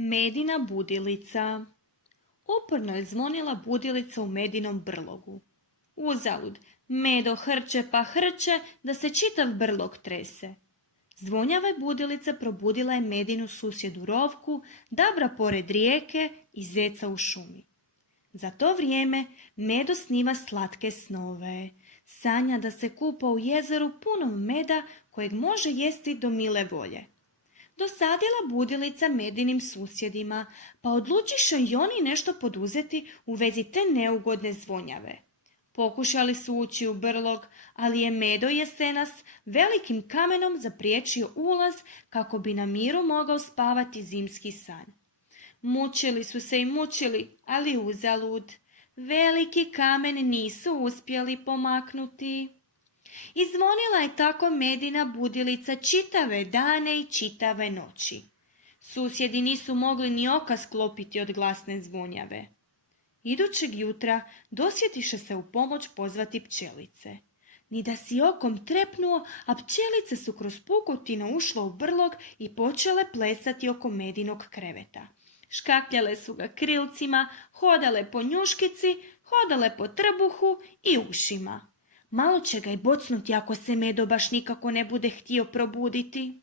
Medina budilica. Uporno je zvonila budilica u Medinom brlogu. Uzalud, Medo hrče pa hrče da se čitav brlog trese. Zvonjava budilica probudila je Medinu susjedu Rovku, Dabra pored rijeke i zeca u šumi. Za to vrijeme Medo sniva slatke snove. Sanja da se kupa u jezeru punom meda kojeg može jesti do mile volje. Dosadila budilica Medinim susjedima, pa odlučiše i oni nešto poduzeti u vezi te neugodne zvonjave. Pokušali su ući u brlog, ali je Medo jesenas velikim kamenom zapriječio ulaz kako bi na miru mogao spavati zimski san. Mučili su se i mučili, ali uzalud. Veliki kamen nisu uspjeli pomaknuti. I zvonila je tako Medina budilica čitave dane i čitave noći. Susjedi nisu mogli ni oka sklopiti od glasne zvonjave. Idućeg jutra dosjetiše se u pomoć pozvati pčelice. Ni da si okom trepnuo, a pčelice su kroz pukotinu ušle u brlog i počele plesati oko Medinog kreveta. Škakljale su ga krilcima, hodale po njuškici, hodale po trbuhu i ušima. Malo će ga i bocnuti ako se Medo baš nikako ne bude htio probuditi.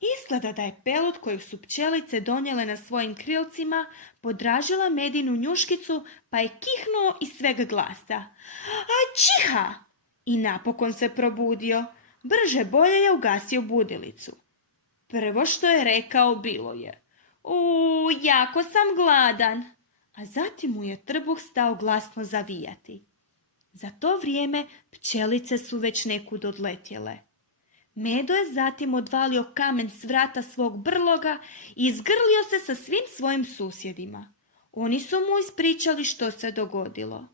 Izgleda da je pelud kojeg su pčelice donijele na svojim krilcima podražila Medinu njuškicu pa je kihnuo iz sveg glasa. Ačiha! I napokon se probudio. Brže bolje je ugasio budilicu. Prvo što je rekao bilo je: jako sam gladan. A zatim mu je trbuh stao glasno zavijati. Za to vrijeme pčelice su već nekud odletjele. Medo je zatim odvalio kamen s vrata svog brloga i izgrlio se sa svim svojim susjedima. Oni su mu ispričali što se dogodilo.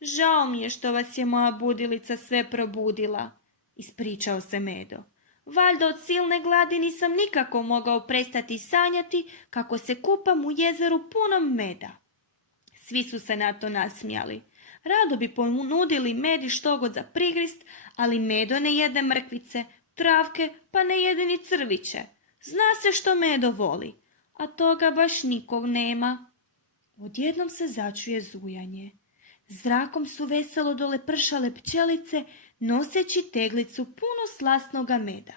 Žao mi je što vas je moja budilica sve probudila, ispričao se Medo. Valjda od silne gladi nisam nikako mogao prestati sanjati kako se kupam u jezeru punom meda. Svi su se na to nasmijali. Rado bi ponudili Medi štogod za prigrist, ali Medo ne jede mrkvice, travke, pa ne jede ni crviće. Zna se što Medo voli, a toga baš nikog nema. Odjednom se začuje zujanje. Zrakom su veselo dole pršale pčelice, noseći teglicu puno slasnoga meda.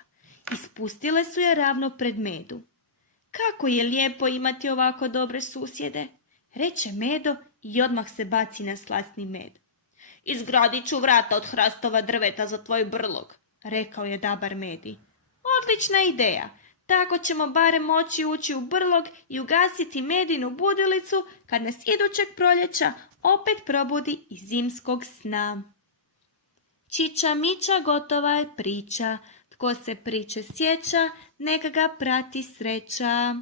Ispustile su je ravno pred Medu. Kako je lijepo imati ovako dobre susjede, reče Medo i odmah se baci na slasni med. Izgradit ću vrata od hrastova drveta za tvoj brlog, rekao je Dabar Medi. Odlična ideja, tako ćemo barem moći ući u brlog i ugasiti Medinu budilicu kad nas idućeg proljeća opet probudi iz zimskog sna. Čiča miča gotova je priča, tko se priče sjeća, neka ga prati sreća.